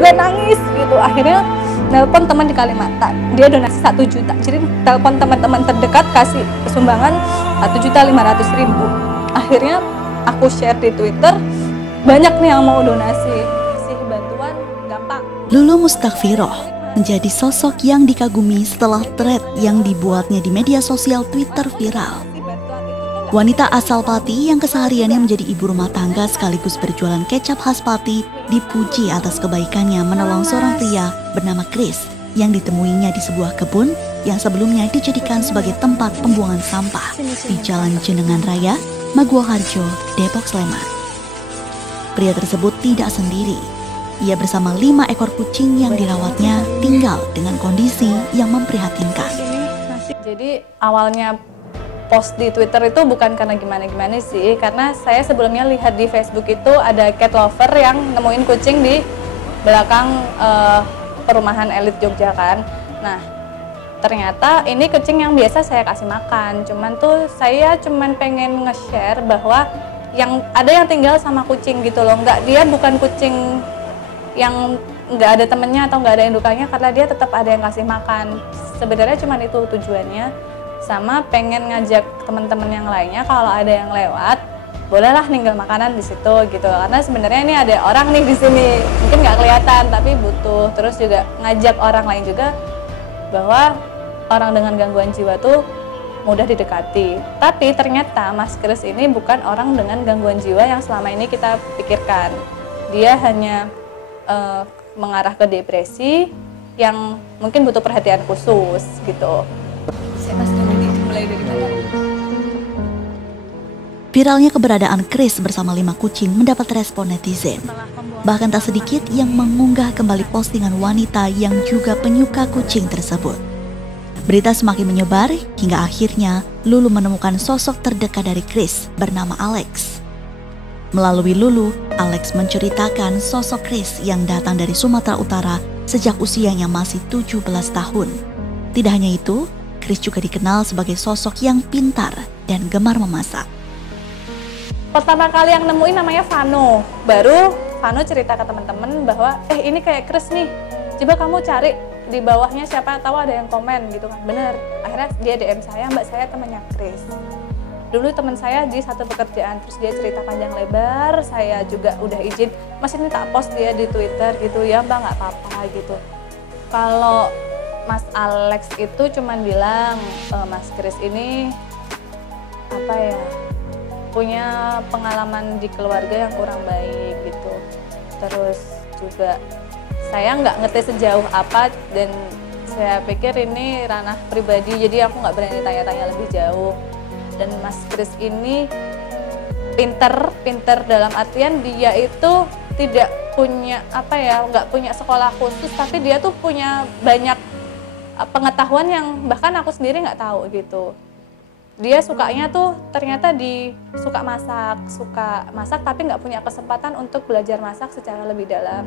juga nangis gitu. Akhirnya nelpon teman di Kalimantan, dia donasi 1 juta. Jadi telepon teman-teman terdekat kasih sumbangan 1.500.000. Akhirnya aku share di Twitter, banyak nih yang mau donasi, kasih bantuan gampang. Lulu Mustakfiroh menjadi sosok yang dikagumi setelah thread yang dibuatnya di media sosial Twitter viral. Wanita asal Pati yang kesehariannya menjadi ibu rumah tangga sekaligus berjualan kecap khas Pati dipuji atas kebaikannya menolong seorang pria bernama Chris yang ditemuinya di sebuah kebun yang sebelumnya dijadikan sebagai tempat pembuangan sampah di Jalan Jenengan Raya, Maguwoharjo, Depok, Sleman. Pria tersebut tidak sendiri. Ia bersama 5 ekor kucing yang dirawatnya tinggal dengan kondisi yang memprihatinkan. Jadi awalnya post di Twitter itu bukan karena gimana-gimana sih, karena saya sebelumnya lihat di Facebook itu ada cat lover yang nemuin kucing di belakang perumahan elit Jogja kan. Nah, ternyata ini kucing yang biasa saya kasih makan, saya pengen nge-share bahwa yang ada yang tinggal sama kucing gitu loh, dia bukan kucing yang nggak ada temennya atau nggak ada indukannya, karena dia tetap ada yang kasih makan. Sebenarnya cuma itu tujuannya. Sama pengen ngajak teman-teman yang lainnya kalau ada yang lewat, bolehlah ninggal makanan di situ gitu. Karena sebenarnya ini ada orang nih di sini, mungkin nggak kelihatan tapi butuh. Terus juga ngajak orang lain juga bahwa orang dengan gangguan jiwa tuh mudah didekati. Tapi ternyata Mas Chris ini bukan orang dengan gangguan jiwa yang selama ini kita pikirkan. Dia hanya mengarah ke depresi yang mungkin butuh perhatian khusus gitu. Viralnya keberadaan Chris bersama 5 kucing mendapat respon netizen. Bahkan tak sedikit yang mengunggah kembali postingan wanita yang juga penyuka kucing tersebut. Berita semakin menyebar hingga akhirnya Lulu menemukan sosok terdekat dari Chris bernama Alex. Melalui Lulu, Alex menceritakan sosok Chris yang datang dari Sumatera Utara sejak usianya masih 17 tahun. Tidak hanya itu, Chris juga dikenal sebagai sosok yang pintar dan gemar memasak. Pertama kali yang nemuin namanya Vano. Baru Vano cerita ke teman-teman bahwa ini kayak Chris nih. Coba kamu cari di bawahnya siapa tahu ada yang komen gitu kan. Bener. Akhirnya dia DM saya, Mbak saya temannya Chris. Dulu teman saya di satu pekerjaan, terus dia cerita panjang lebar. Saya juga udah izin, Mas ini tak post dia di Twitter gitu ya Mbak, nggak apa-apa gitu. Kalau Mas Alex itu cuman bilang Mas Chris ini punya pengalaman di keluarga yang kurang baik gitu. Terus juga saya nggak ngerti sejauh apa dan saya pikir ini ranah pribadi, jadi aku nggak berani tanya-tanya lebih jauh. Dan Mas Chris ini pinter dalam artian dia itu tidak punya nggak punya sekolah khusus, tapi dia tuh punya banyak pengetahuan yang bahkan aku sendiri nggak tahu gitu. Dia sukanya tuh ternyata suka masak tapi nggak punya kesempatan untuk belajar masak secara lebih dalam.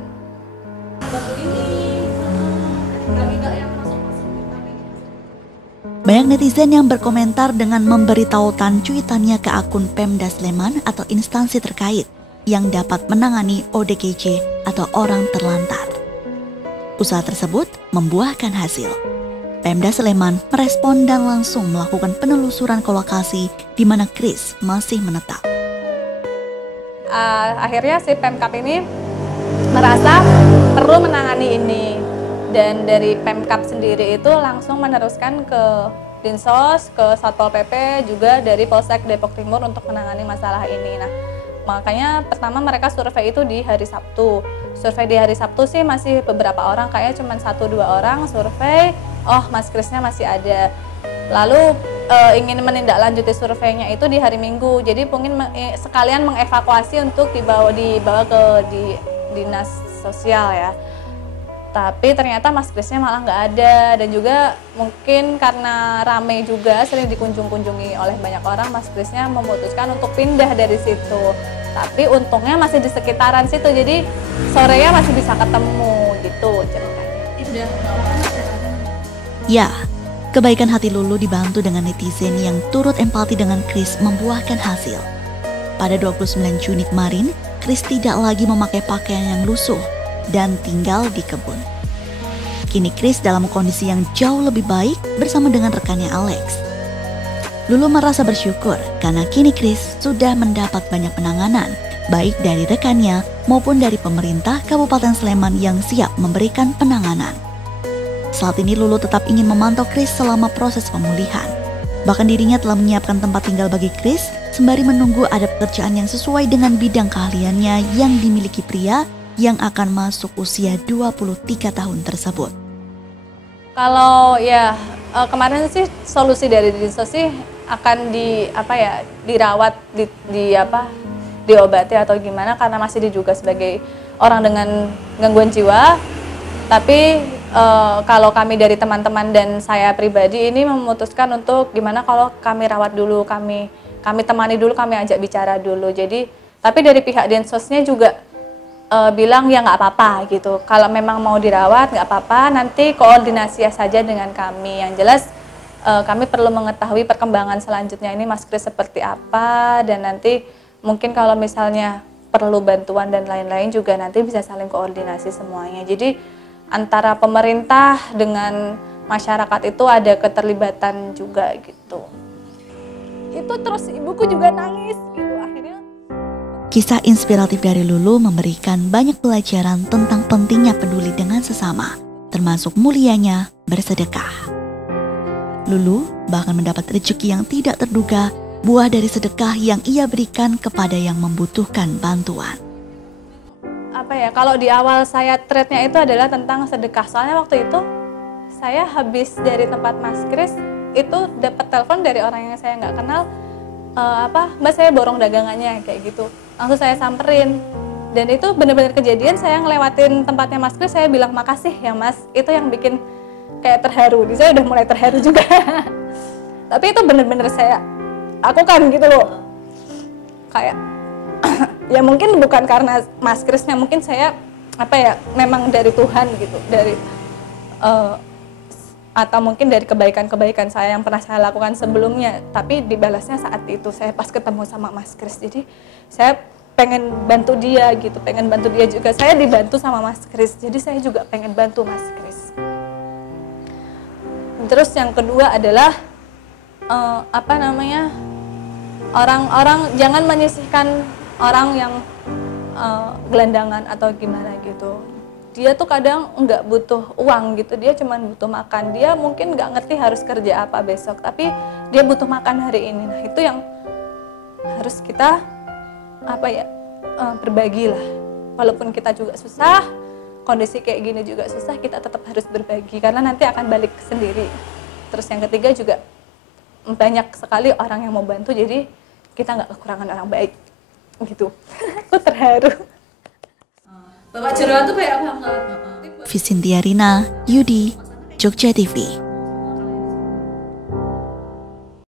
Banyak netizen yang berkomentar dengan memberi tautan cuitannya ke akun Pemda Sleman atau instansi terkait yang dapat menangani ODGJ atau orang terlantar. Usaha tersebut membuahkan hasil. Pemda Sleman merespon dan langsung melakukan penelusuran ke lokasi di mana Chris masih menetap. Akhirnya si Pemkap ini merasa perlu menangani ini. Dan dari Pemkap sendiri itu langsung meneruskan ke Dinsos, ke Satpol PP, juga dari Polsek Depok Timur untuk menangani masalah ini. Nah, makanya pertama mereka survei itu di hari Sabtu. Survei di hari Sabtu sih masih beberapa orang, kayaknya cuma 1-2 orang survei, Mas Chrisnya masih ada. Lalu ingin menindaklanjuti surveinya itu di hari Minggu, jadi mungkin sekalian mengevakuasi untuk dibawa ke dinas sosial ya. Tapi ternyata Mas Chrisnya malah nggak ada, dan juga mungkin karena rame juga sering dikunjungi oleh banyak orang, Mas Chrisnya memutuskan untuk pindah dari situ. Tapi untungnya masih di sekitaran situ, jadi sorenya masih bisa ketemu gitu ceritanya. Ya, kebaikan hati Lulu dibantu dengan netizen yang turut empati dengan Chris membuahkan hasil. Pada 29 Juni kemarin, Chris tidak lagi memakai pakaian yang lusuh dan tinggal di kebun. Kini Chris dalam kondisi yang jauh lebih baik bersama dengan rekannya Alex. Lulu merasa bersyukur karena kini Chris sudah mendapat banyak penanganan, baik dari rekannya maupun dari pemerintah Kabupaten Sleman yang siap memberikan penanganan. Saat ini Lulu tetap ingin memantau Chris selama proses pemulihan. Bahkan dirinya telah menyiapkan tempat tinggal bagi Chris sembari menunggu ada pekerjaan yang sesuai dengan bidang keahliannya yang dimiliki pria yang akan masuk usia 23 tahun tersebut. Kalau ya kemarin sih solusi dari Dinsos sih akan dirawat, diobati atau gimana karena masih diduga sebagai orang dengan gangguan jiwa. Tapi kalau kami dari teman-teman dan saya pribadi ini memutuskan untuk gimana kalau kami rawat dulu, kami temani dulu, kami ajak bicara dulu. Jadi tapi dari pihak Densosnya juga bilang ya nggak apa-apa gitu. Kalau memang mau dirawat nggak apa-apa, nanti koordinasi saja dengan kami. Yang jelas kami perlu mengetahui perkembangan selanjutnya ini Mas Chris seperti apa, dan nanti mungkin kalau misalnya perlu bantuan dan lain-lain juga nanti bisa saling koordinasi semuanya. Jadi antara pemerintah dengan masyarakat itu ada keterlibatan juga gitu. Itu terus ibuku juga nangis gitu akhirnya. Kisah inspiratif dari Lulu memberikan banyak pelajaran tentang pentingnya peduli dengan sesama, termasuk mulianya bersedekah. Lulu bahkan mendapat rezeki yang tidak terduga, buah dari sedekah yang ia berikan kepada yang membutuhkan bantuan. Kalau di awal saya threadnya itu adalah tentang sedekah. Soalnya waktu itu saya habis dari tempat Mas Chris itu dapat telepon dari orang yang saya nggak kenal, Mbak saya borong dagangannya kayak gitu. Langsung saya samperin, dan itu benar-benar kejadian. Saya ngelewatin tempatnya Mas Chris, saya bilang makasih ya Mas. Itu yang bikin kayak terharu. Saya udah mulai terharu juga. Tapi itu benar-benar saya lakukan gitu loh. Kayak ya mungkin bukan karena Mas Chrisnya, mungkin saya memang dari Tuhan gitu, dari atau mungkin dari kebaikan-kebaikan saya yang pernah saya lakukan sebelumnya, tapi dibalasnya saat itu saya pas ketemu sama Mas Chris. Jadi saya pengen bantu dia gitu, pengen bantu dia juga. Saya dibantu sama Mas Chris, jadi saya juga pengen bantu Mas Chris. Terus yang kedua adalah orang-orang jangan menyisihkan orang yang gelandangan atau gimana gitu. Dia tuh kadang nggak butuh uang gitu, dia cuma butuh makan. Dia mungkin nggak ngerti harus kerja apa besok, tapi dia butuh makan hari ini. Nah itu yang harus kita berbagi lah. Walaupun kita juga susah, kondisi kayak gini juga susah, kita tetap harus berbagi karena nanti akan balik sendiri. Terus yang ketiga juga banyak sekali orang yang mau bantu, jadi kita nggak kekurangan orang baik gitu. Aku terharu. Bapak Jerawat tuh kayak banget. Visintia Rina, Yudi, Jogja TV.